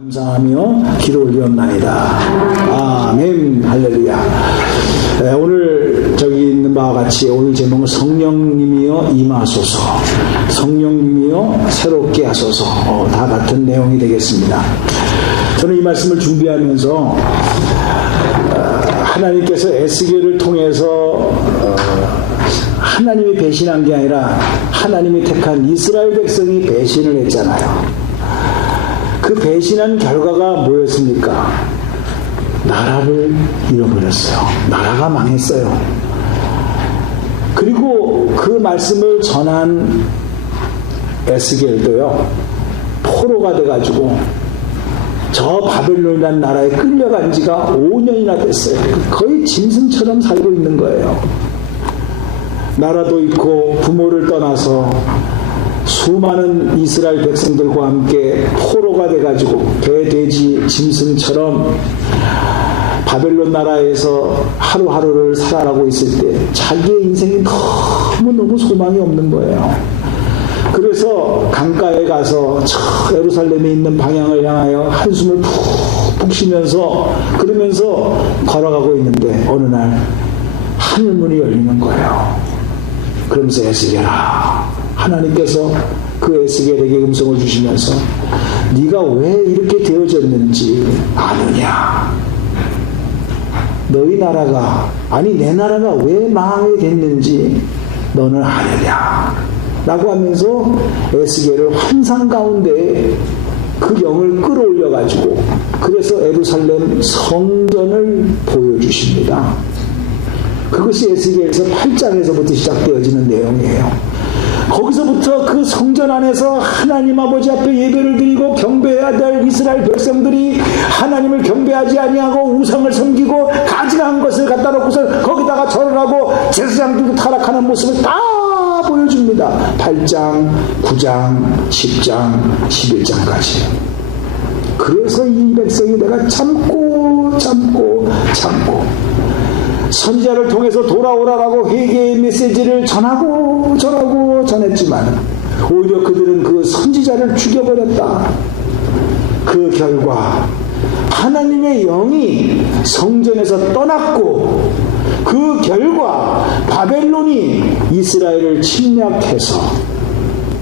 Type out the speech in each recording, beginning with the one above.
감사하며 기도 올리옵나이다. 아멘. 할렐루야. 오늘 저기 있는 바와 같이 오늘 제목은 성령님이여 임하소서, 성령님이여 새롭게 하소서, 다 같은 내용이 되겠습니다. 저는 이 말씀을 준비하면서 하나님께서 에스겔을 통해서 하나님이 배신한 게 아니라 하나님이 택한 이스라엘 백성이 배신을 했잖아요. 그 배신한 결과가 뭐였습니까? 나라를 잃어버렸어요. 나라가 망했어요. 그리고 그 말씀을 전한 에스겔도요, 포로가 돼가지고 저 바벨론이라는 나라에 끌려간 지가 5년이나 됐어요. 거의 짐승처럼 살고 있는 거예요. 나라도 잃고 부모를 떠나서 수많은 이스라엘 백성들과 함께 포로가 돼가지고 개돼지 짐승처럼 바벨론 나라에서 하루하루를 살아가고 있을 때 자기의 인생이 너무너무 소망이 없는 거예요. 그래서 강가에 가서 저 예루살렘에 있는 방향을 향하여 한숨을 푹푹 쉬면서 그러면서 걸어가고 있는데 어느 날 하늘문이 열리는 거예요. 그러면서 에스겔아, 하나님께서 그 에스겔에게 음성을 주시면서 네가 왜 이렇게 되어졌는지 아느냐? 너희 나라가, 아니 내 나라가 왜 망하게 됐는지 너는 아느냐? 라고 하면서 에스겔을 환상 가운데 그 영을 끌어올려가지고 그래서 예루살렘 성전을 보여주십니다. 그것이 에스겔서 8장에서부터 시작되어지는 내용이에요. 거기서부터 그 성전 안에서 하나님 아버지 앞에 예배를 드리고 경배해야 될 이스라엘 백성들이 하나님을 경배하지 아니하고 우상을 섬기고 가증한 것을 갖다 놓고서 거기다가 절을 하고 제사장들도 타락하는 모습을 다 보여줍니다. 8장, 9장, 10장, 11장까지. 그래서 이 백성이 내가 참고 선지자를 통해서 돌아오라라고 회개의 메시지를 전했지만 오히려 그들은 그 선지자를 죽여버렸다. 그 결과 하나님의 영이 성전에서 떠났고 그 결과 바벨론이 이스라엘을 침략해서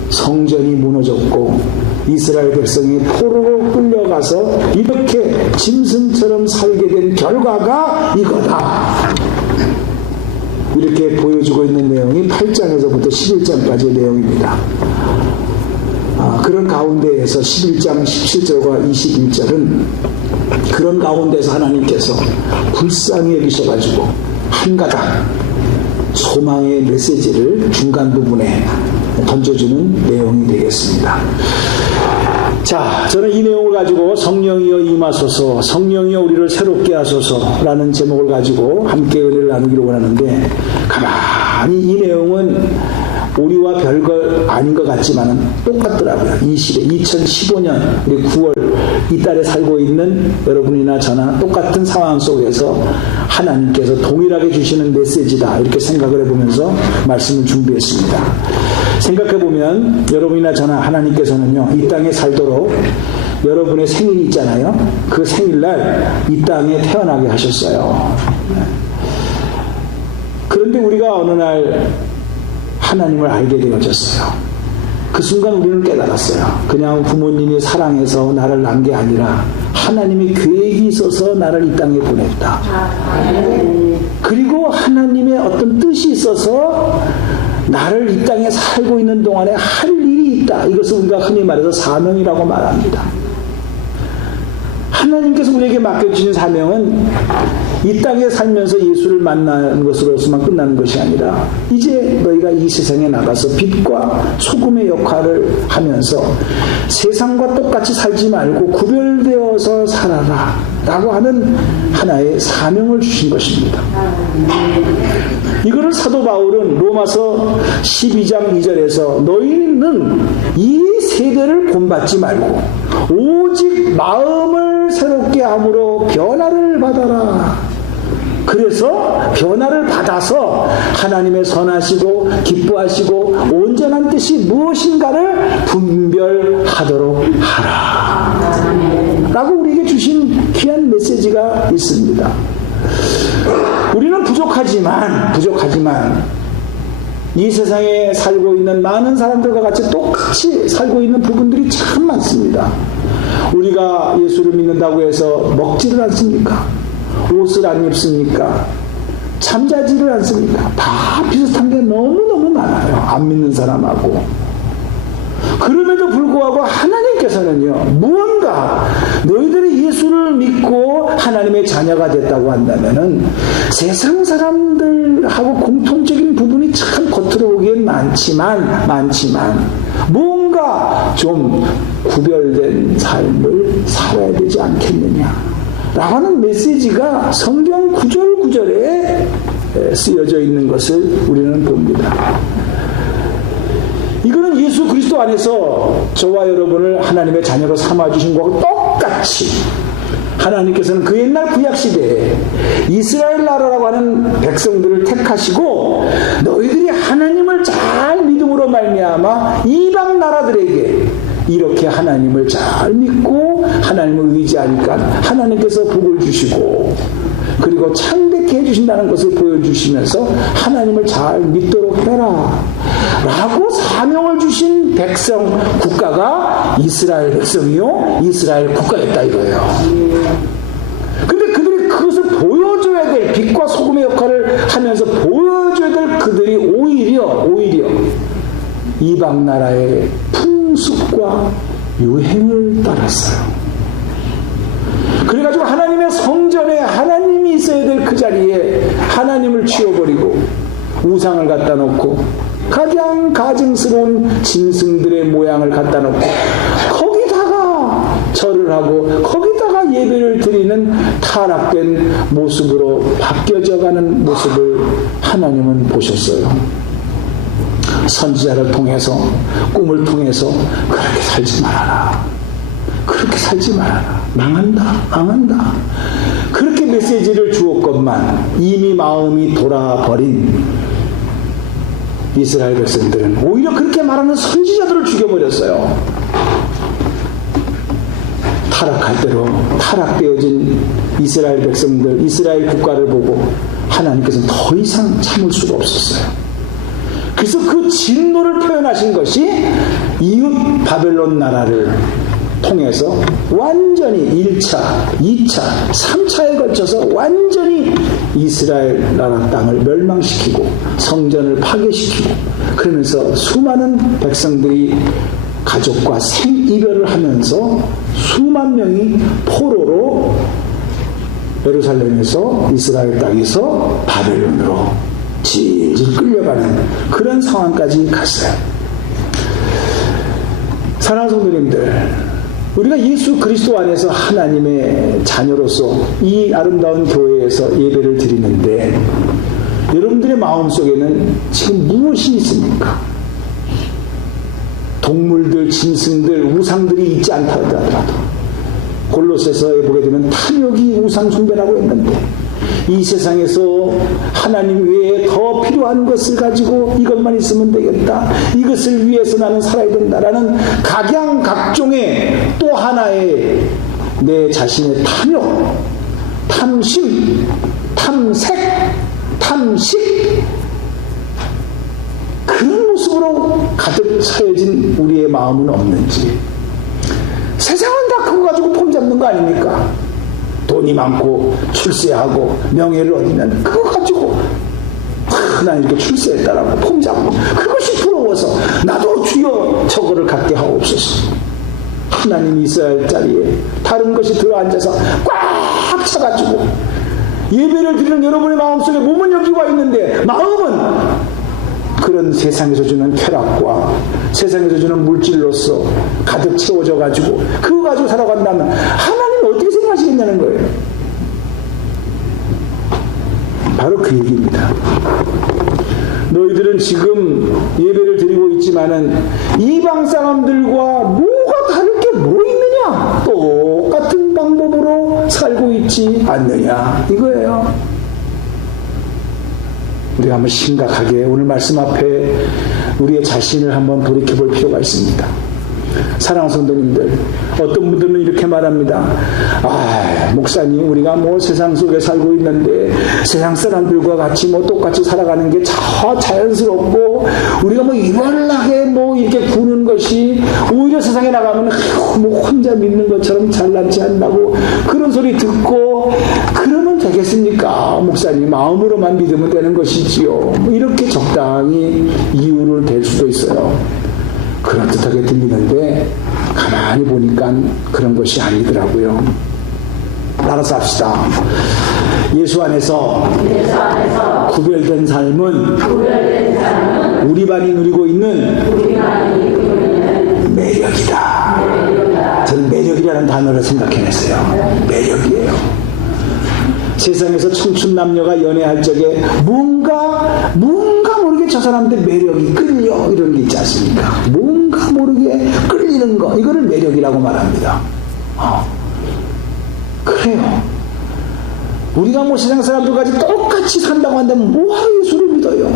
성전이 무너졌고 이스라엘 백성이 포로로 끌려가서 이렇게 짐승처럼 살게 된 결과가 이거다. 이렇게 보여주고 있는 내용이 8장에서부터 11장까지의 내용입니다. 그런 가운데에서 11장 17절과 21절은 그런 가운데서 하나님께서 불쌍히 여기셔가지고 한 가닥 소망의 메시지를 중간 부분에 던져주는 내용이 되겠습니다. 자, 저는 이 내용을 가지고 성령이여 임하소서, 성령이여 우리를 새롭게 하소서라는 제목을 가지고 함께 은혜를 나누기를 원하는데, 가만히 이 내용은 우리와 별거 아닌 것 같지만 똑같더라고요. 이 시대 2015년 우리 9월 이 달에 살고 있는 여러분이나 저나 똑같은 상황 속에서 하나님께서 동일하게 주시는 메시지다, 이렇게 생각을 해보면서 말씀을 준비했습니다. 생각해보면 여러분이나 저나 하나님께서는요, 이 땅에 살도록 여러분의 생일이 있잖아요. 그 생일날 이 땅에 태어나게 하셨어요. 그런데 우리가 어느 날 하나님을 알게 되어졌어요. 그 순간 우리는 깨달았어요. 그냥 부모님이 사랑해서 나를 낳은 게 아니라 하나님의 계획이 있어서 나를 이 땅에 보냈다. 그리고 하나님의 어떤 뜻이 있어서 나를 이 땅에 살고 있는 동안에 할 일이 있다. 이것을 우리가 흔히 말해서 사명이라고 말합니다. 하나님께서 우리에게 맡겨주신 사명은 이 땅에 살면서 예수를 만나는 것으로서만 끝나는 것이 아니라 이제 너희가 이 세상에 나가서 빛과 소금의 역할을 하면서 세상과 똑같이 살지 말고 구별되어서 살아라 라고 하는 하나의 사명을 주신 것입니다. 이거를 사도 바울은 로마서 12장 2절에서 너희는 이 세대를 본받지 말고 오직 마음을 새롭게 함으로 변화를 받아라. 그래서 변화를 받아서 하나님의 선하시고 기뻐하시고 온전한 뜻이 무엇인가를 분별하도록 하라. 라고 우리에게 주신 귀한 메시지가 있습니다. 우리는 부족하지만 이 세상에 살고 있는 많은 사람들과 같이 똑같이 살고 있는 부분들이 참 많습니다. 우리가 예수를 믿는다고 해서 먹지를 않습니까? 옷을 안 입습니까? 잠자지를 않습니까? 다 비슷한 게 너무너무 많아요. 안 믿는 사람하고. 그럼에도 불구하고 하나님께서는요, 무언가 너희들이 예수를 믿고 하나님의 자녀가 됐다고 한다면은 세상 사람들하고 공통적인 부분이 참 겉으로 보기엔 많지만 뭔가 좀 구별된 삶을 살아야 되지 않겠느냐 라는 메시지가 성경 구절구절에 쓰여져 있는 것을 우리는 봅니다. 이거는 예수 그리스도 안에서 저와 여러분을 하나님의 자녀로 삼아주신 것과 똑같이 하나님께서는 그 옛날 구약시대에 이스라엘 나라라고 하는 백성들을 택하시고 너희들이 하나님을 잘 믿음으로 말미암아 이방 나라들에게 이렇게 하나님을 잘 믿고 하나님을 의지하니까 하나님께서 복을 주시고 그리고 창대케 해주신다는 것을 보여주시면서 하나님을 잘 믿도록 해라 라고 사명을 주신 백성 국가가 이스라엘 백성이요 이스라엘 국가였다 이거예요. 근데 그들이 그것을 보여줘야 될 빛과 소금의 역할을 하면서 보여줘야 될 그들이 오히려 이방 나라의 풍습과 유행을 따랐어요. 그래가지고 하나님의 성전에 하나님이 있어야 될 그 자리에 하나님을 치워버리고 우상을 갖다 놓고 가장 가증스러운 짐승들의 모양을 갖다 놓고 거기다가 절을 하고 거기다가 예배를 드리는 타락된 모습으로 바뀌어져가는 모습을 하나님은 보셨어요. 선지자를 통해서 꿈을 통해서 그렇게 살지 말아라. 그렇게 살지 말아라. 망한다. 그렇게 메시지를 주었건만 이미 마음이 돌아버린 이스라엘 백성들은 오히려 그렇게 말하는 선지자들을 죽여버렸어요. 타락할 대로 타락되어진 이스라엘 백성들, 이스라엘 국가를 보고 하나님께서는 더 이상 참을 수가 없었어요. 그래서 그 진노를 표현하신 것이 이웃 바벨론 나라를 통해서 완전히 1차, 2차, 3차에 걸쳐서 완전히 이스라엘 나라 땅을 멸망시키고 성전을 파괴시키고 그러면서 수많은 백성들이 가족과 생이별을 하면서 수만 명이 포로로 예루살렘에서 이스라엘 땅에서 바벨론으로 질질 끌려가는 그런 상황까지 갔어요. 사랑하는 성도님들, 우리가 예수 그리스도 안에서 하나님의 자녀로서 이 아름다운 교회에서 예배를 드리는데 여러분들의 마음속에는 지금 무엇이 있습니까? 동물들, 짐승들, 우상들이 있지 않다 하더라도 골로새서에 보게 되면 탐욕이 우상 숭배라고 했는데 이 세상에서 하나님 외에 더 필요한 것을 가지고 이것만 있으면 되겠다. 이것을 위해서 나는 살아야 된다라는 각양각종의 또 하나의 내 자신의 탐욕, 탐심, 탐색, 탐식 그런 모습으로 가득 차여진 우리의 마음은 없는지. 세상은 다 그거 가지고 폼 잡는 거 아닙니까? 돈이 많고 출세하고 명예를 얻으면 그거 가지고 난 이렇게 출세했다라고 폼 잡고 그것이 부러워서 나도 주여 저거를 갖게 하옵소서. 하나님이 있어야 할 자리에 다른 것이 들어앉아서 꽉 차가지고 예배를 드리는 여러분의 마음속에 몸은 여기 와 있는데 마음은 그런 세상에서 주는 쾌락과 세상에서 주는 물질로서 가득 채워져 가지고 그거 가지고 살아간다면 하나님은 어떻게 생각하시겠냐는 거예요. 바로 그 얘기입니다. 너희들은 지금 예배를 드리고 있지만은 이방 사람들과 뭐가 다를 게 뭐 있느냐? 똑같은 방법으로 살고 있지 않느냐? 이거예요. 우리가 한번 심각하게 오늘 말씀 앞에 우리의 자신을 한번 돌이켜볼 필요가 있습니다. 사랑하는 성도님들, 어떤 분들은 이렇게 말합니다. 목사님, 우리가 뭐 세상 속에 살고 있는데 세상 사람들과 같이 뭐 똑같이 살아가는 게 자연스럽고 우리가 뭐 유별나게 뭐 이렇게 구는 것이 오히려 세상에 나가면 뭐 혼자 믿는 것처럼 잘나지 않나고 그런 소리 듣고, 그러면 되겠습니까? 목사님, 마음으로만 믿으면 되는 것이지요. 이렇게 적당히 이유를 댈 수도 있어요. 그럴듯하게 들리는데 가만히 보니까 그런 것이 아니더라고요. 따라서 합시다. 예수 안에서 구별된 삶은 우리만이 누리고 있는 매력이다. 저는 매력이라는 단어를 생각해냈어요. 매력이에요. 세상에서 청춘 남녀가 연애할 적에 뭔가 모르게 저 사람들 매력이 끌려, 이런 게 있지 않습니까? 뭔가 모르게 끌리는 거, 이거를 매력이라고 말합니다. 그래요. 우리가 뭐 세상 사람들까지 똑같이 산다고 한다면 뭐하러 예수를 믿어요?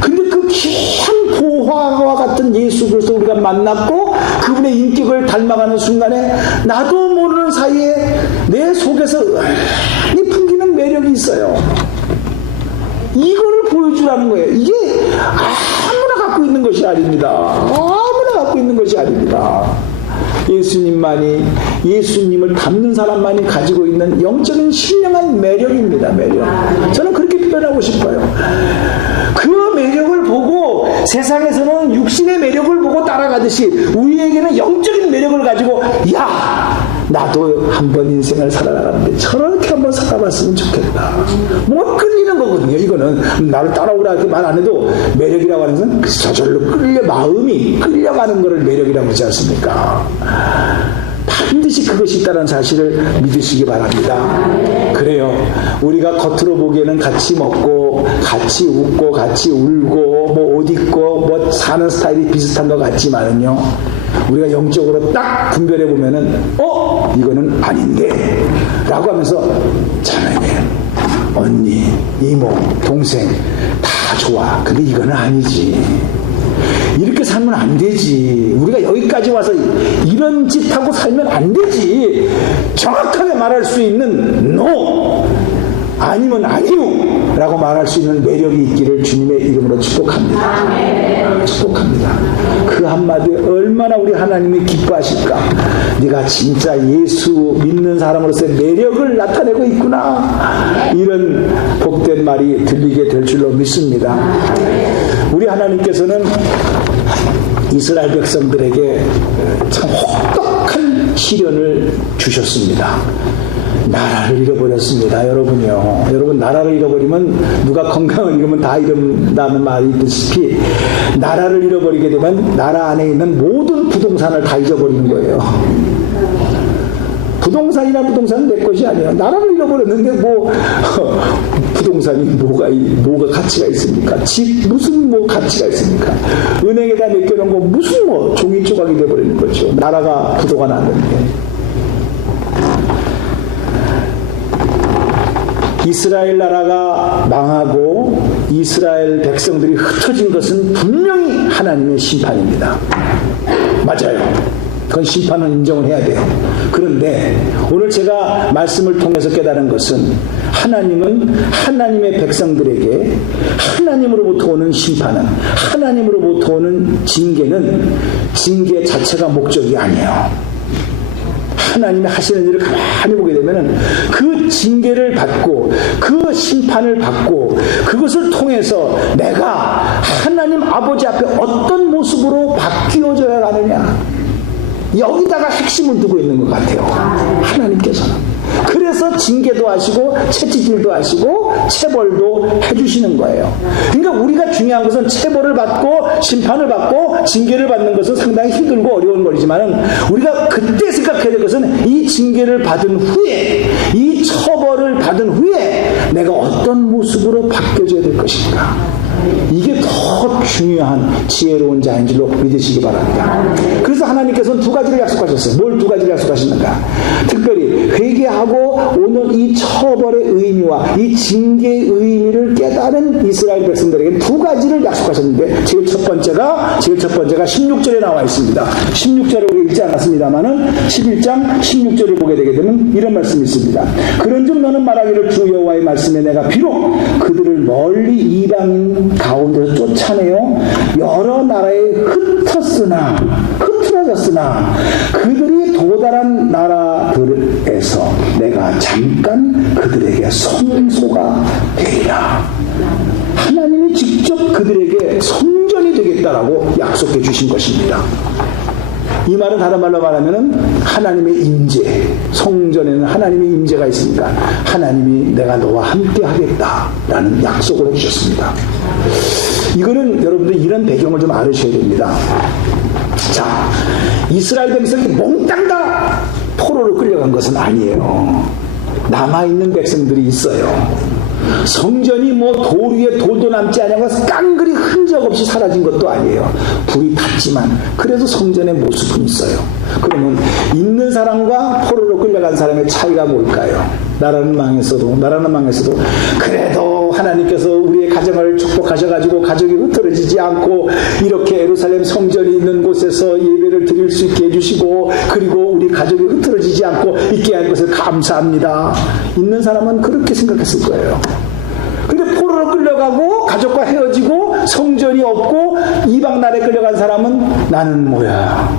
근데 그 귀한 보화와 같은 예수 그리스도 우리가 만났고 그분의 인격을 닮아가는 순간에 나도 모르는 사이에 내 속에서 이 풍기는 매력이 있어요. 이거를 보여주라는 거예요. 이게 아무나 갖고 있는 것이 아닙니다. 아무나 갖고 있는 것이 아닙니다. 예수님만이, 예수님을 닮는 사람만이 가지고 있는 영적인 신령한 매력입니다. 매력. 저는 그렇게 표현하고 싶어요. 그 매력을 보고 세상에서는 육신의 매력을 보고 따라가듯이 우리에게는 영적인 매력을 가지고, 야, 나도 한번 인생을 살아가는데 저렇게 한번 살아봤으면 좋겠다. 뭔가 끌리는 거거든요. 이거는 나를 따라오라 이렇게 말 안 해도 매력이라고 하는 것은 저절로 마음이 끌려가는 것을 매력이라고 하지 않습니까? 반드시 그것이 있다는 사실을 믿으시기 바랍니다. 그래요. 우리가 겉으로 보기에는 같이 먹고 같이 웃고 같이 울고 뭐 옷 입고 뭐 사는 스타일이 비슷한 것 같지만은요, 우리가 영적으로 딱 분별해 보면은 이거는 아닌데 라고 하면서 자매님, 언니, 이모, 동생 다 좋아. 근데 이거는 아니지. 이렇게 살면 안 되지. 우리가 여기까지 와서 이런 짓 하고 살면 안 되지. 정확하게 말할 수 있는 no, 아니면 아니요 라고 말할 수 있는 매력이 있기를 주님의 이름으로 축복합니다. 축복합니다. 그 한마디에 얼마나 우리 하나님이 기뻐하실까. 네가 진짜 예수 믿는 사람으로서의 매력을 나타내고 있구나, 이런 복된 말이 들리게 될 줄로 믿습니다. 우리 하나님께서는 이스라엘 백성들에게 참 혹독한 시련을 주셨습니다. 나라를 잃어버렸습니다. 여러분요. 여러분, 나라를 잃어버리면 누가 건강을 잃으면 다 잃는다는 말이 있듯이 나라를 잃어버리게 되면 나라 안에 있는 모든 부동산을 다 잊어버리는 거예요. 부동산이나 부동산은 내 것이 아니에요. 나라를 잃어버렸는데 뭐 부동산이 뭐가 가치가 있습니까? 집 무슨 뭐 가치가 있습니까? 은행에다 맡겨놓은 거 무슨 뭐 종이 조각이 돼버리는 거죠. 나라가 부도가 났는데. 이스라엘 나라가 망하고 이스라엘 백성들이 흩어진 것은 분명히 하나님의 심판입니다. 맞아요. 그건 심판은 인정을 해야 돼요. 그런데 오늘 제가 말씀을 통해서 깨달은 것은 하나님은 하나님의 백성들에게 하나님으로부터 오는 심판은, 하나님으로부터 오는 징계는 징계 자체가 목적이 아니에요. 하나님이 하시는 일을 가만히 보게 되면 그 징계를 받고 그 심판을 받고 그것을 통해서 내가 하나님 아버지 앞에 어떤 모습으로 바뀌어져야 하느냐, 여기다가 핵심을 두고 있는 것 같아요. 하나님께서는. 그래서 징계도 하시고 채찍질도 하시고 체벌도 해주시는 거예요. 그러니까 우리가 중요한 것은 체벌을 받고 심판을 받고 징계를 받는 것은 상당히 힘들고 어려운 거지만 우리가 그때 생각해야 될 것은 이 징계를 받은 후에, 이 처벌을 받은 후에 내가 어떤 모습으로 바뀌어져야 될 것인가. 이게 더 중요한 지혜로운 자인 줄로 믿으시기 바랍니다. 그래서 하나님께서는 두 가지를 약속하셨어요. 뭘 두 가지를 약속하셨는가? 특별히 회개하고 오는 이 처벌의 의미와 이 징계의 의미를 깨달은 이스라엘 백성들에게 두 가지를 약속하셨는데 제일 첫 번째가 16절에 나와 있습니다. 16절을 우리 읽지 않았습니다만은 11장 16절을 보게 되게 되면 이런 말씀이 있습니다. 그런즉 너는 말하기를 주 여호와의 말씀에 내가 비록 그들을 멀리 이방 가운데서 쫓아내어 여러 나라에 흩어졌으나 그들이 도달한 나라들에서 내가 잠깐 그들에게 성소가 되리라. 하나님이 직접 그들에게 성전이 되겠다라고 약속해 주신 것입니다. 이 말은 다른 말로 말하면 하나님의 임재, 성전에는 하나님의 임재가 있으니까 하나님이 내가 너와 함께 하겠다라는 약속을 해주셨습니다. 이거는 여러분들 이런 배경을 좀 알으셔야 됩니다. 자, 이스라엘 백성이 몽땅 다 포로로 끌려간 것은 아니에요. 남아있는 백성들이 있어요. 성전이 뭐 돌 위에 돌도 남지 않냐고 깡그리 흔적 없이 사라진 것도 아니에요. 불이 탔지만 그래도 성전의 모습은 있어요. 그러면 있는 사람과 포로로 끌려간 사람의 차이가 뭘까요? 나라는 망했어도 그래도 하나님께서 우리의 가정을 축복하셔가지고 가족이 흩어지지 않고 이렇게 예루살렘 성전이 있는 곳에서 예배를 드릴 수 있게 해주시고 그리고 우리 가족이 흩어지지 않고 있게 한 것을 감사합니다. 있는 사람은 그렇게 생각했을 거예요. 근데 포로로 끌려가고 가족과 헤어지고 성전이 없고 이방 나라에 끌려간 사람은 나는 뭐야?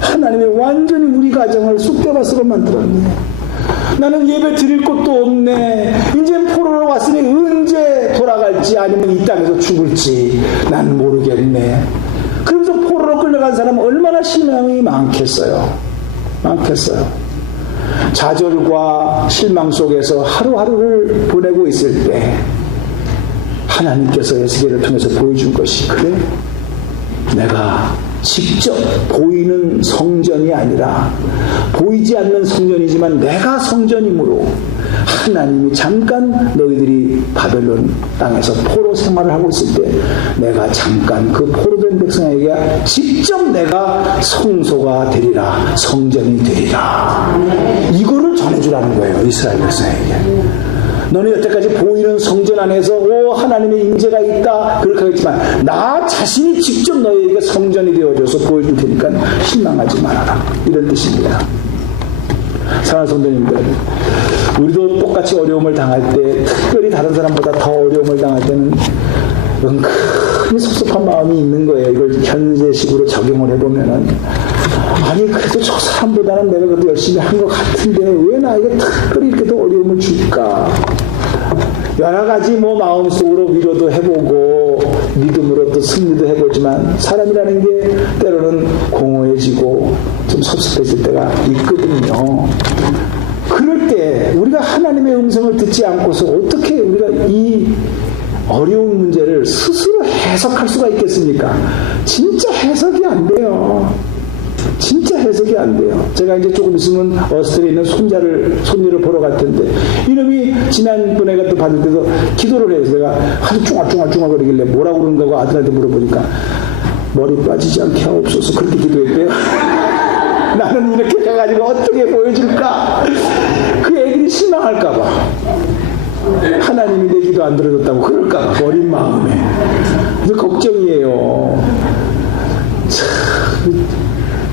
하나님이 완전히 우리 가정을 쑥대밭으로 만들었네. 나는 예배 드릴 곳도 없네. 이제 포로로 왔으니 언제 돌아갈지 아니면 이 땅에서 죽을지 난 모르겠네. 그러면서 포로로 끌려간 사람은 얼마나 실망이 많겠어요. 좌절과 실망 속에서 하루하루를 보내고 있을 때 하나님께서 에스겔을 통해서 보여준 것이 그래? 내가 직접 보이는 성전이 아니라 보이지 않는 성전이지만 내가 성전이므로 하나님이 잠깐 너희들이 바벨론 땅에서 포로 생활을 하고 있을 때 내가 잠깐 그 포로된 백성에게 직접 내가 성소가 되리라, 성전이 되리라. 이거를 전해주라는 거예요, 이스라엘 백성에게. 너는 여태까지 보이는 성전 안에서 하나님의 임재가 있다 그렇게 하겠지만 나 자신이 직접 너희에게 성전이 되어줘서 보여줄 테니까 실망하지 말아라, 이런 뜻입니다. 사랑하는 성도님들, 우리도 똑같이 어려움을 당할 때, 특별히 다른 사람보다 더 어려움을 당할 때는 은근히 섭섭한 마음이 있는 거예요. 이걸 현재식으로 적용을 해보면은 아니 그래도 저 사람보다는 내가 그래도 열심히 한 것 같은데 왜 나에게 특별히 이렇게 더 어려움을 줄까? 여러 가지 마음속으로 위로도 해보고 믿음으로 또 승리도 해보지만 사람이라는 게 때로는 공허해지고 좀 섭섭해질 때가 있거든요. 그럴 때 우리가 하나님의 음성을 듣지 않고서 어떻게 우리가 이 어려운 문제를 스스로 해석할 수가 있겠습니까? 진짜 해석이 안 돼요. 진짜 해석이 안 돼요. 제가 이제 조금 있으면 어스트리에 있는 손녀를 보러 갈 텐데 이놈이 지난번에 또 받을 때도 기도를 해서 내가 아주 쭝알쭝알거리길래 뭐라고 그러는 거고 아들한테 물어보니까 머리 빠지지 않게 하옵소서 그렇게 기도했대요. 나는 이렇게 해가지고 어떻게 보여줄까? 그 애들이 실망할까봐, 하나님이 내 기도 안 들어줬다고 그럴까봐 어린 마음에 그래서 걱정이에요.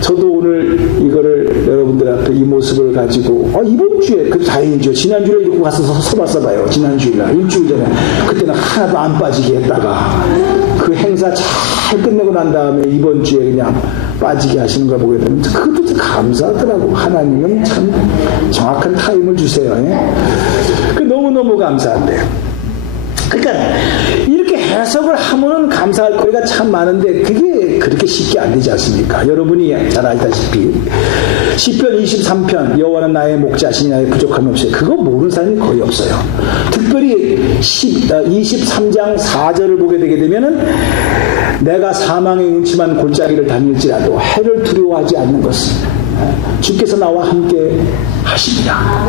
저도 오늘 이거를 여러분들 앞에 이 모습을 가지고 이번 주에 그 다행이죠. 지난주에 이렇게 가서 서봤어봐요. 지난주일날 일주일 전에 그때는 하나도 안 빠지게 했다가 그 행사 잘 끝내고 난 다음에 이번 주에 그냥 빠지게 하시는 걸 보게 되면 그것도 참 감사하더라고. 하나님은 참 정확한 타임을 주세요. 그 너무너무 감사한데요. 그러니까 이렇게 해석을 하면은 감사할 거리가 참 많은데 그게 그렇게 쉽게 안 되지 않습니까? 여러분이 잘 알다시피 시편 23편 여호와는 나의 목자시니 나의 부족함이 없어요. 그거 모르는 사람이 거의 없어요. 특별히 23장 4절을 보게 되게 되면은 내가 사망의 음침한 골짜기를 다닐지라도 해를 두려워하지 않는 것은 주께서 나와 함께 하시리라.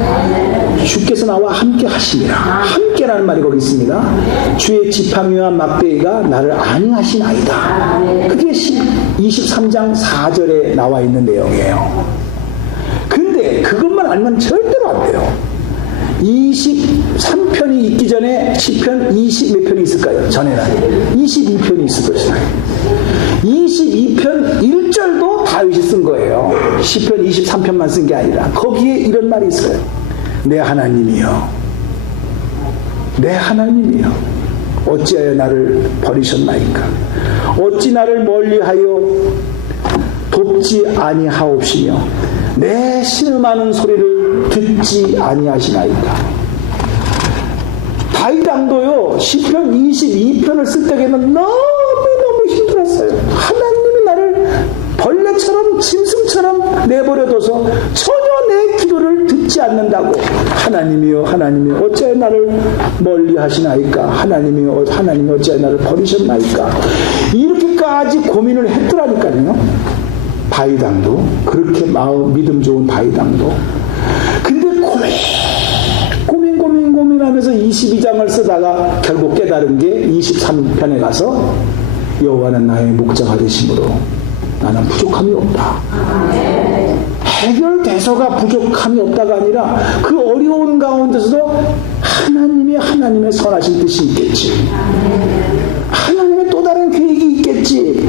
주께서 나와 함께 하시리라. 함께라는 말이 거기 있습니다. 주의 지팡이와 막대기가 나를 안위하시나이다. 그게 23장 4절에 나와 있는 내용이에요. 근데 그것만 알면 절대로 안 돼요. 23편이 있기 전에 시편 20 몇 편이 있을까요? 전에는 22편이 있을 것이다. 22편 1절도 다윗이 쓴 거예요. 시편 23편만 쓴 게 아니라 거기에 이런 말이 있어요. 내 하나님이여, 내 하나님이여, 어찌하여 나를 버리셨나이까? 어찌 나를 멀리하여 돕지 아니하옵시며 내 신음하는 소리를 듣지 아니하시나이까? 다윗 왕도요, 시편 22편을 쓸 때에는 너무너무 힘들었어요. 하나님이 나를 벌레처럼 짐승처럼 내버려둬서 전혀 내 기도를 듣지 않는다고. 하나님이여, 하나님이여, 어찌하여 나를 멀리 하시나이까? 하나님이여, 하나님이 어찌하여 나를 버리셨나이까? 이렇게까지 고민을 했더라니까요. 다윗 왕도, 그렇게 마음 믿음 좋은 다윗 왕도. 근데 고민하면서 22장을 쓰다가 결국 깨달은 게 23편에 가서 여호와는 나의 목자가 되심으로 나는 부족함이 없다. 해결돼서가 부족함이 없다가 아니라 그 어려운 가운데서도 하나님의 선하신 뜻이 있겠지. 하나님의 또 다른 계획이 있겠지.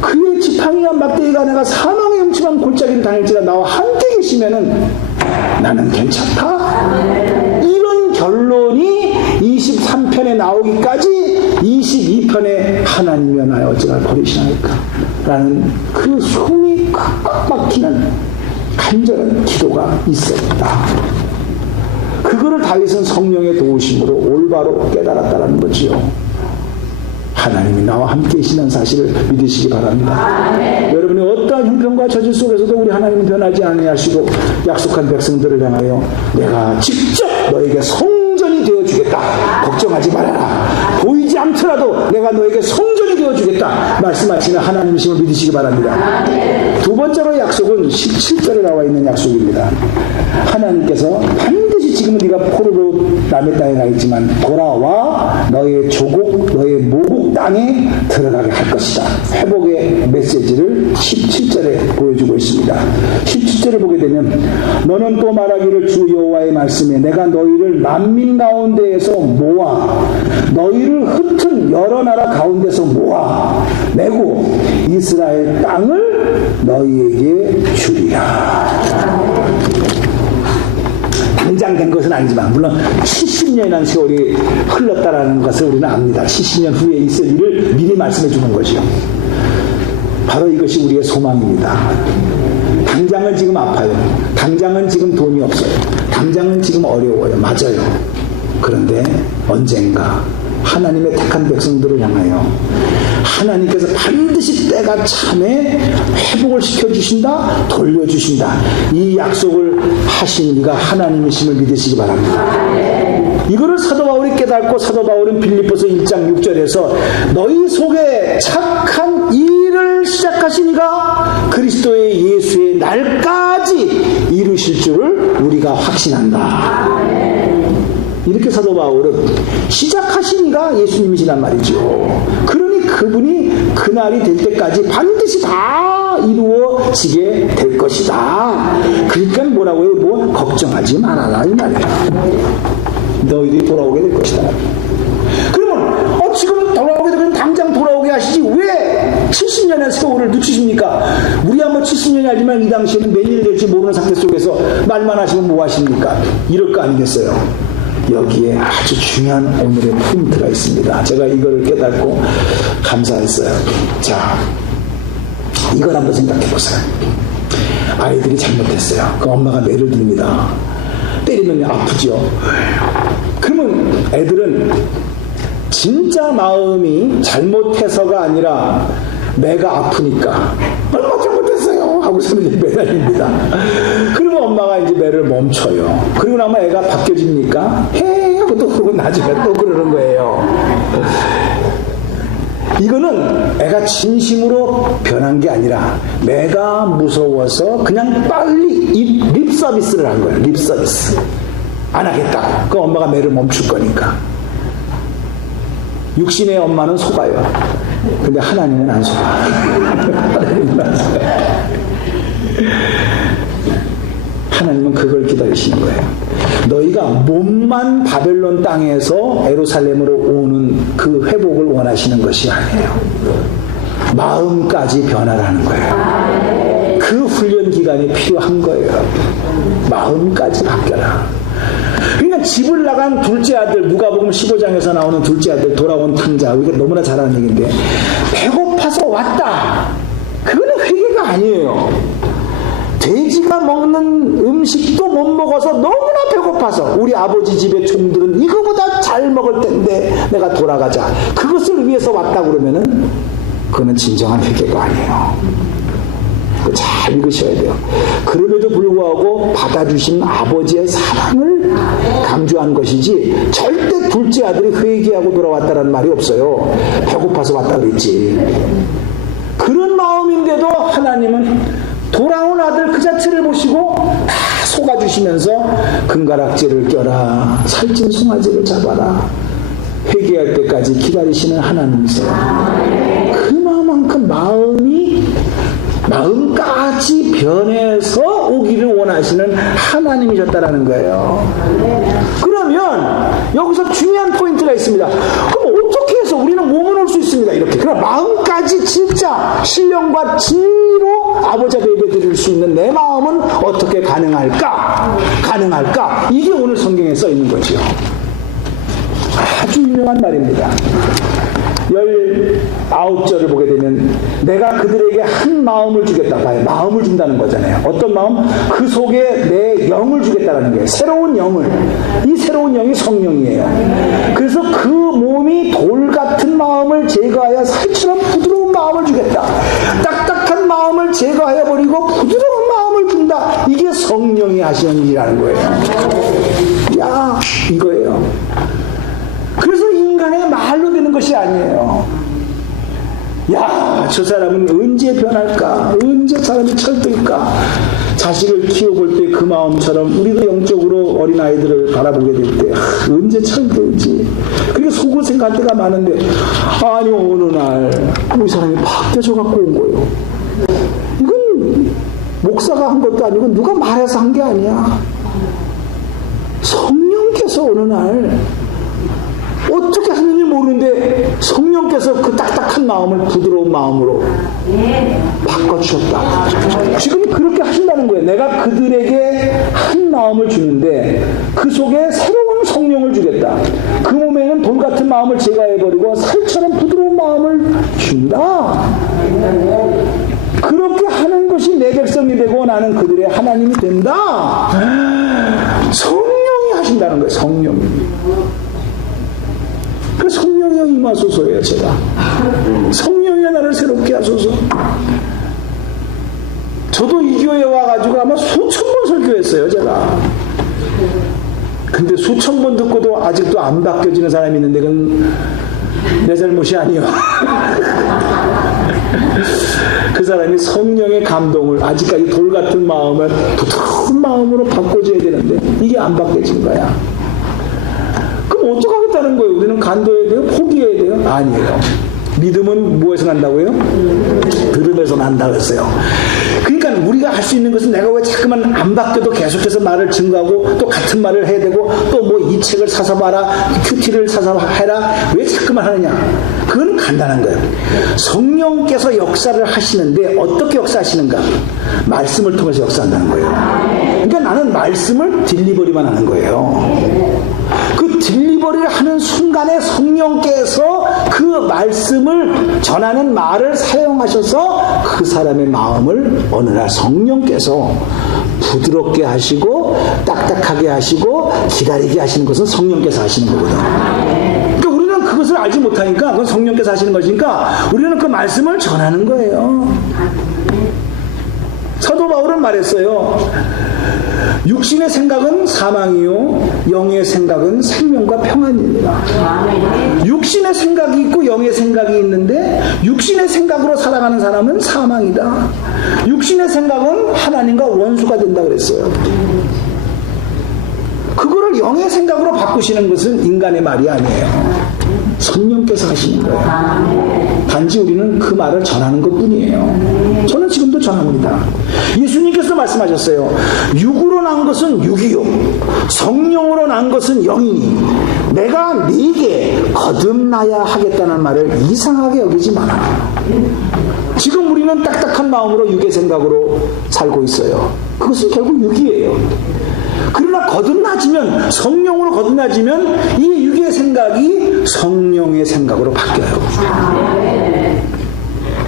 그의 지팡이와 막대기가 내가 사망의 음침한 골짜기를 다닐지라 나와 함께 계시면은 나는 괜찮다. 이런 결론이 23편에 나오기까지 22편에 하나님이여 나의 어찌나 버리시나이까? 라는 그 숨이 꽉꽉 막히는 간절한 기도가 있었다. 그거를 다윗은 성령의 도우심으로 올바로 깨달았다는 거지요. 하나님이 나와 함께 계시는 사실을 믿으시기 바랍니다. 여러분이 어떠한 형편과 처지 속에서도 우리 하나님은 변하지 아니하시고 약속한 백성들을 향하여 내가 직접 너에게 성전이 되어주겠다. 걱정하지 말아라. 보이지 않더라도 내가 너에게 성전이 되어주겠다. 말씀하시는 하나님이심을 믿으시기 바랍니다. 두 번째로 약속은 17절에 나와 있는 약속입니다. 하나님께서 반드시 지금은 네가 포로로 남의 땅에 가 있지만 돌아와 너의 조국, 너의 모국 땅에 들어가게 할 것이다. 회복의 메시지를 17절에 보여주고 있습니다. 17절을 보게 되면 너는 또 말하기를 주 여호와의 말씀에 내가 너희를 만민 가운데에서 모아 너희를 흩은 여러 나라 가운데서 모아 내고 이스라엘 땅을 너희에게 주리라. 당장 된 것은 아니지만 물론 70년이라는 세월이 흘렀다라는 것을 우리는 압니다. 70년 후에 있을 일을 미리 말씀해 주는 것이요. 바로 이것이 우리의 소망입니다. 당장은 지금 아파요. 당장은 지금 돈이 없어요. 당장은 지금 어려워요. 맞아요. 그런데 언젠가 하나님의 택한 백성들을 향하여 하나님께서 반드시 때가 참에 회복을 시켜주신다, 돌려주신다. 이 약속을 하신 이가 하나님이심을 믿으시기 바랍니다. 이거를 사도 바울이 깨닫고 사도 바울은 빌립보서 1장 6절에서 너희 속에 착한 일을 시작하신 이가 그리스도의 예수의 날까지 이루실 줄을 우리가 확신한다. 이렇게 사도 바울은 시작하신 이가 예수님이시란 말이죠. 그러니 그분이 그날이 될 때까지 반드시 다 이루어지게 될 것이다. 그러니까 뭐라고 해요? 뭐 걱정하지 말아라 이 말이에요. 너희들이 돌아오게 될 것이다. 그러면 지금 돌아오게 되면 당장 돌아오게 하시지 왜 70년의 세월을 늦추십니까? 우리야 뭐 70년이 아니지만 이 당시에는 몇 년이 될지 모르는 상태 속에서 말만 하시면 뭐 하십니까? 이럴 거 아니겠어요? 여기에 아주 중요한 오늘의 포인트가 있습니다. 제가 이걸 깨닫고 감사했어요. 자, 이걸 한번 생각해 보세요. 아이들이 잘못했어요. 그 엄마가 매를 듭니다. 때리면 아프죠. 그러면 애들은 진짜 마음이 잘못해서가 아니라 내가 아프니까 얼마 잘못했어요 하고서는 이제 매달립니다. 그러면 엄마가 이제 매를 멈춰요. 그리고 나면 애가 바뀌어집니까? 해 하고 또 그러고 나중에 또 그러는 거예요. 이거는 애가 진심으로 변한 게 아니라 내가 무서워서 그냥 빨리 립 서비스를 한 거예요. 립 서비스. 안 하겠다. 그 엄마가 매를 멈출 거니까. 육신의 엄마는 속아요. 근데 하나님은 안 속아. 하나님은 안 속아. 하나님은 그걸 기다리시는 거예요. 너희가 몸만 바벨론 땅에서 예루살렘으로 오는 그 회복을 원하시는 것이 아니에요. 마음까지 변화라는 거예요. 그 훈련 기간이 필요한 거예요. 마음까지 바뀌어라. 그러니까 집을 나간 둘째 아들, 누가복음 15장에서 나오는 둘째 아들, 돌아온 탕자, 이게 너무나 잘 아는 얘기인데, 배고파서 왔다. 그거는 회개가 아니에요. 돼지가 먹는 음식도 못 먹어서 너무나 배고파서 우리 아버지 집의 종들은 이거보다 잘 먹을 텐데 내가 돌아가자. 그것을 위해서 왔다 그러면은 그거는 진정한 회개가 아니에요. 잘 읽으셔야 돼요. 그럼에도 불구하고 받아주신 아버지의 사랑을 강조한 것이지 절대 둘째 아들이 회개하고 돌아왔다는 말이 없어요. 배고파서 왔다 그랬지. 그런 마음인데도 하나님은 돌아온 아들 그 자체를 보시고 다 속아주시면서 금가락지를 껴라, 살찐 송아지를 잡아라, 회개할 때까지 기다리시는 하나님이세요. 그만큼 마음까지 변해서 오기를 원하시는 하나님이셨다라는 거예요. 그러면 여기서 중요한 포인트가 있습니다. 그럼 어떻게 해서 우리는 몸을 올 수 있습니다. 이렇게. 그럼 마음까지 진짜 신령과 진리로 아버지 앞에 예배드릴 수 있는 내 마음은 어떻게 가능할까? 이게 오늘 성경에 써 있는 거죠. 아주 유명한 말입니다. 19절을 보게 되면 내가 그들에게 한 마음을 주겠다. 봐요. 마음을 준다는 거잖아요. 어떤 마음? 그 속에 내 영을 주겠다는 거예요. 새로운 영을. 이 새로운 영이 성령이에요. 그래서 그 몸이 돌 같은 마음을 제거하여 살처럼 부드러운 마음을 주겠다. 딱딱한 마음을 제거하여 버리고 부드러운 마음을 준다. 이게 성령이 하시는 일이라는 거예요. 야, 이거예요. 그래서 인간의 말로 되는 것이 아니에요. 야, 저 사람은 언제 변할까? 언제 사람이 철들까? 자식을 키워볼 때 그 마음처럼 우리도 영적으로 어린아이들을 바라보게 될 때 언제 철들지? 그게 속을 생각할 때가 많은데 아니 어느 날 우리 사람이 바뀌어져 갖고 온 거예요. 이건 목사가 한 것도 아니고 누가 말해서 한 게 아니야. 성령께서 어느 날 어떻게 하는지 모르는데 성령께서 그 딱딱한 마음을 부드러운 마음으로 바꿔주셨다. 지금 그렇게 하신다는 거예요. 내가 그들에게 한 마음을 주는데 그 속에 새로운 성령을 주겠다. 그 몸에는 돌 같은 마음을 제거해버리고 살처럼 부드러운 마음을 준다. 그렇게 하는 것이 내 백성이 되고 나는 그들의 하나님이 된다. 성령이 하신다는 거예요. 성령이. 그 성령이 임하소서예요. 제가 성령이 나를 새롭게 하소서. 저도 이 교회에 와가지고 아마 수천 번 설교했어요. 제가. 근데 수천 번 듣고도 아직도 안 바뀌어지는 사람이 있는데 그건 내 잘못이 아니요. 그 사람이 성령의 감동을 아직까지 돌 같은 마음을 부드러운 마음으로 바꿔줘야 되는데 이게 안 바뀌어진 거야. 그럼 어떡하겠다는 거예요? 우리는 간도해야 돼요? 포기해야 돼요? 아니에요. 믿음은 무엇에서 난다고요? 들음에서 난다 그랬어요. 그러니까 우리가 할 수 있는 것은 내가 왜 자꾸만 안 바뀌어도 계속해서 말을 증거하고 또 같은 말을 해야 되고 또 뭐 이 책을 사서 봐라, 큐티를 사서 해라, 왜 자꾸만 하느냐? 그건 간단한 거예요. 성령께서 역사를 하시는데 어떻게 역사하시는가? 말씀을 통해서 역사한다는 거예요. 그러니까 나는 말씀을 딜리버리만 하는 거예요. 그 딜리버리를 하는 순간에 성령께서 그 말씀을 전하는 말을 사용하셔서 그 사람의 마음을 어느 날 성령께서 부드럽게 하시고 딱딱하게 하시고 기다리게 하시는 것은 성령께서 하시는 거거든. 그러니까 우리는 그것을 알지 못하니까 그건 성령께서 하시는 것이니까 우리는 그 말씀을 전하는 거예요. 사도 바울은 말했어요. 육신의 생각은 사망이요 영의 생각은 생명과 평안입니다. 육신의 생각이 있고 영의 생각이 있는데 육신의 생각으로 살아가는 사람은 사망이다. 육신의 생각은 하나님과 원수가 된다 그랬어요. 그거를 영의 생각으로 바꾸시는 것은 인간의 말이 아니에요. 성령께서 하시는 거예요. 단지 우리는 그 말을 전하는 것뿐이에요. 저는 지금도 전합니다. 예수님께서 말씀하셨어요. 육으로 난 것은 육이요 성령으로 난 것은 영이니 내가 네게 거듭나야 하겠다는 말을 이상하게 여기지 마라. 지금 우리는 딱딱한 마음으로 육의 생각으로 살고 있어요. 그것은 결국 육이에요. 그러나 거듭나지면, 성령으로 거듭나지면 이 육의 생각이 성령의 생각으로 바뀌어요.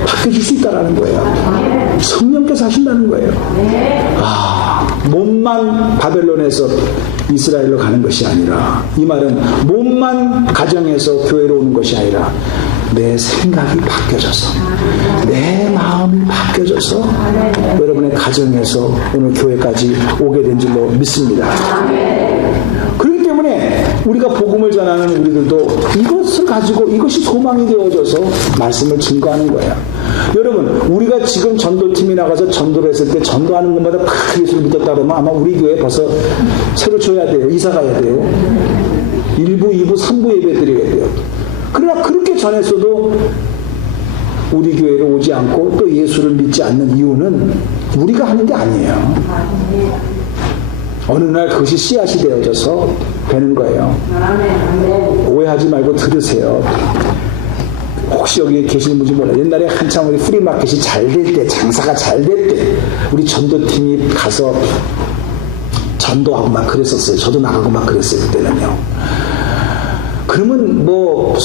바뀌어질 수 있다는 거예요. 성령께서 하신다는 거예요. 몸만 바벨론에서 이스라엘로 가는 것이 아니라, 이 말은 몸만 가정에서 교회로 오는 것이 아니라 내 생각이 바뀌어져서, 내 마음이 바뀌어져서 여러분의 가정에서 오늘 교회까지 오게 된 줄로 믿습니다. 그렇기 때문에 우리가 복음을 전하는 우리들도 이것을 가지고 이것이 소망이 되어져서 말씀을 증거하는 거예요. 여러분, 우리가 지금 전도팀이 나가서 전도를 했을 때 전도하는 것마다 막 예수를 믿었다 그러면 아마 우리 교회 벌써 새로 줘야 돼요. 이사 가야 돼요. 1부, 2부, 3부 예배 드려야 돼요. 그러나 그렇게 전했어도 우리 교회로 오지 않고 또 예수를 믿지 않는 이유는 우리가 하는 게 아니에요. 어느 날 그것이 씨앗이 되어져서 되는 거예요. 오해하지 말고 들으세요. 혹시 여기 계시는 분인지 몰라요. 옛날에 한참 우리 프리마켓이 잘 될 때, 장사가 잘 될 때 우리 전도팀이 가서 전도하고 막 그랬었어요. 저도 나가고 막 그랬어요. 그때는요. 그러면 뭐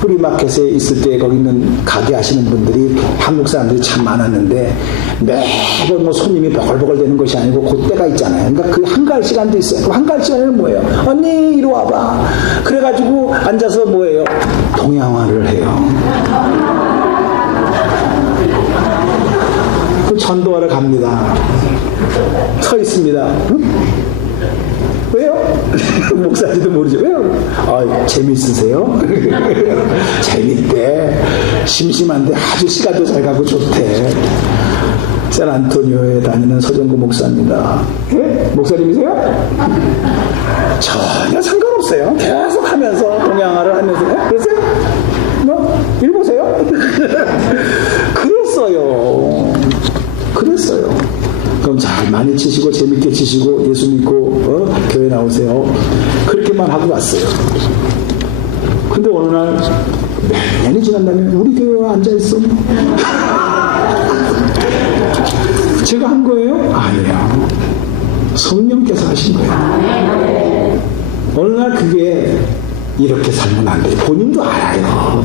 프리마켓에 있을 때 거기 있는 가게 하시는 분들이 한국 사람들이 참 많았는데 매번 뭐 손님이 버글버글 되는 것이 아니고 그때가 있잖아요. 그러니까 그 한가할 시간도 있어요. 그 한가할 시간에는 뭐예요? 언니 이리 와봐. 그래가지고 앉아서 뭐예요? 동양화를 해요. 그 전도하러 갑니다. 서 있습니다. 응? 왜요? 목사님도 모르죠. 왜요? 재밌으세요? 재밌대. 심심한데 아주 시간도 잘 가고 좋대. 샌안토니오에 다니는 서정구 목사입니다. 예? 목사님이세요? 전혀 상관없어요. 계속 하면서 동양화를 하면서. 그랬어요? 일 보세요? 그랬어요. 그럼 잘 많이 치시고 재밌게 치시고 예수 믿고 교회 나오세요. 그렇게만 하고 왔어요. 근데 어느 날 몇 년이 지난 다음에 우리 교회에 앉아있어. 제가 한 거예요? 아니에요. 성령께서 하신 거예요. 어느 날 그게 이렇게 살면 안 돼요. 본인도 알아요.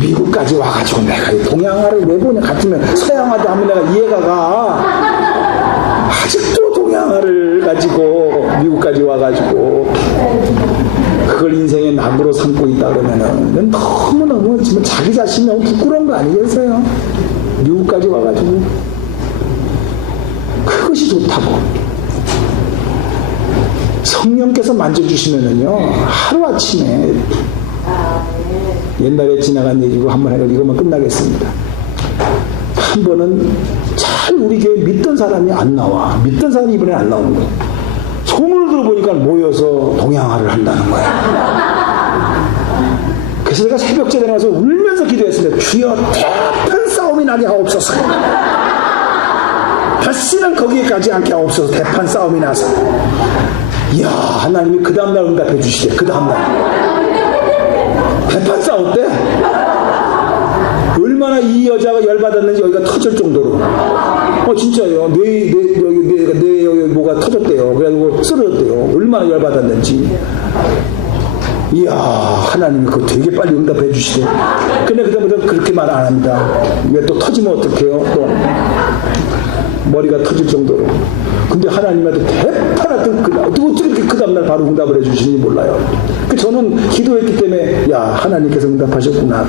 미국까지 와가지고 내가 동양화를 왜 보냐 같으면 서양화도 하면 내가 이해가 가. 아직도 동양화를 가지고 미국까지 와가지고 그걸 인생의 낙으로 삼고 있다 그러면은 너무너무 지금 자기 자신이 너무 부끄러운 거 아니겠어요? 미국까지 와가지고 그것이 좋다고. 성령께서 만져주시면은요 하루아침에 옛날에 지나간 얘기고 한번 해서 이것만 끝나겠습니다. 한 번은 잘 우리 교회 믿던 사람이 안 나와. 믿던 사람이 이번에 안 나오는 거예요. 소문을 들어보니까 모여서 동양화를 한다는 거야. 그래서 제가 새벽제에 나가서 울면서 기도했습니다. 주여 대판 싸움이 나게 하옵소서. 다시는 거기까지 않게 하옵소서. 대판 싸움이 나서. 이야, 하나님이 그 다음날 응답해 주시대. 그 다음날 대판 싸웠대. 얼마나 이 여자가 열받았는지 여기가 터질 정도로. 진짜요. 뇌 여기 뭐가 터졌대요. 그래가지고 쓰러졌대요. 얼마나 열받았는지. 이야, 하나님이 그거 되게 빨리 응답해 주시대. 근데 그다음부터 그렇게 말 안 합니다. 왜 또 터지면 어떡해요? 또 머리가 터질 정도로. 근데 하나님한테 대파라던 어떻게 그 다음날 바로 응답을 해주시는지 몰라요. 저는 기도했기 때문에 야, 하나님께서 응답하셨구나.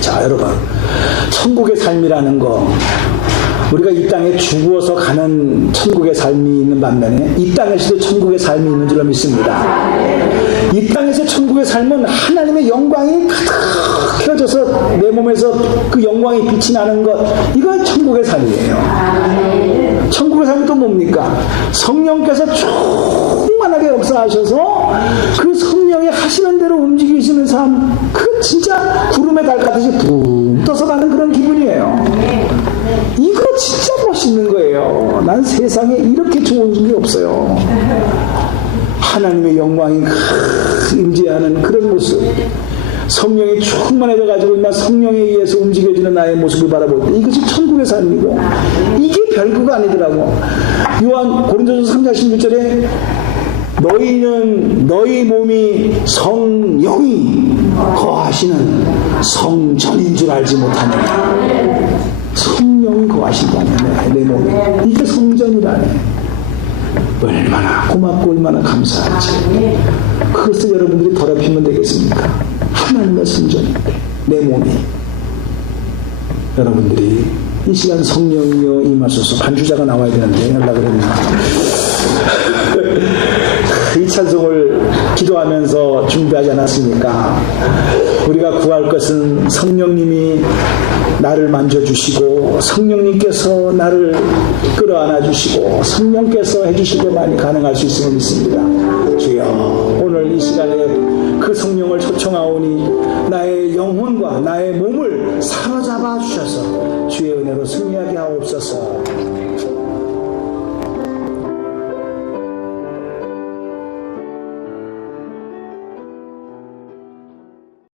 자, 여러분, 천국의 삶이라는 거 우리가 이 땅에 죽어서 가는 천국의 삶이 있는 반면에 이 땅에서도 천국의 삶이 있는 줄로 믿습니다. 이 땅에서 천국의 삶은 하나님의 영광이 가득 켜져서 내 몸에서 그 영광이 빛이 나는 것, 이거 천국의 삶이에요. 천국의 삶이 또 뭡니까? 성령께서 충만하게 역사하셔서 그 성령이 하시는 대로 움직이시는 삶, 그건 진짜 구름에 달 가듯이 붕 떠서 가는 그런 기분이에요. 이거 진짜 멋있는 거예요. 난 세상에 이렇게 좋은 게 없어요. 하나님의 영광이 임재하는 그런 모습, 성령이 충만해져 가지고 나 성령에 의해서 움직여지는 나의 모습을 바라볼 때 이것이 천국의 삶이고, 이게 별거가 아니더라고. 요한 고린도전서 3장 16절에 너희는 너희 몸이 성령이 거하시는 성전인 줄 알지 못하느냐. 성령이 거하신다네, 내 몸에. 이게 성전이라네. 얼마나 고맙고 얼마나 감사하지. 그것을 여러분들이 더럽히면 되겠습니까? 하나님의 성전인데 내 몸이. 여러분들이 이 시간 성령이여 임하소서, 반주자가 나와야 되는데 연락을 했나. 이 찬송을 기도하면서 준비하지 않았습니까? 우리가 구할 것은 성령님이 나를 만져주시고 성령님께서 나를 끌어안아 주시고 성령께서 해주실 것만이 가능할 수 있음을 믿습니다. 주여, 오늘 이 시간에 그 성령을 초청하오니 나의 영혼과 나의 몸을 사로잡아 주셔서 주의 은혜로 승리하게 하옵소서.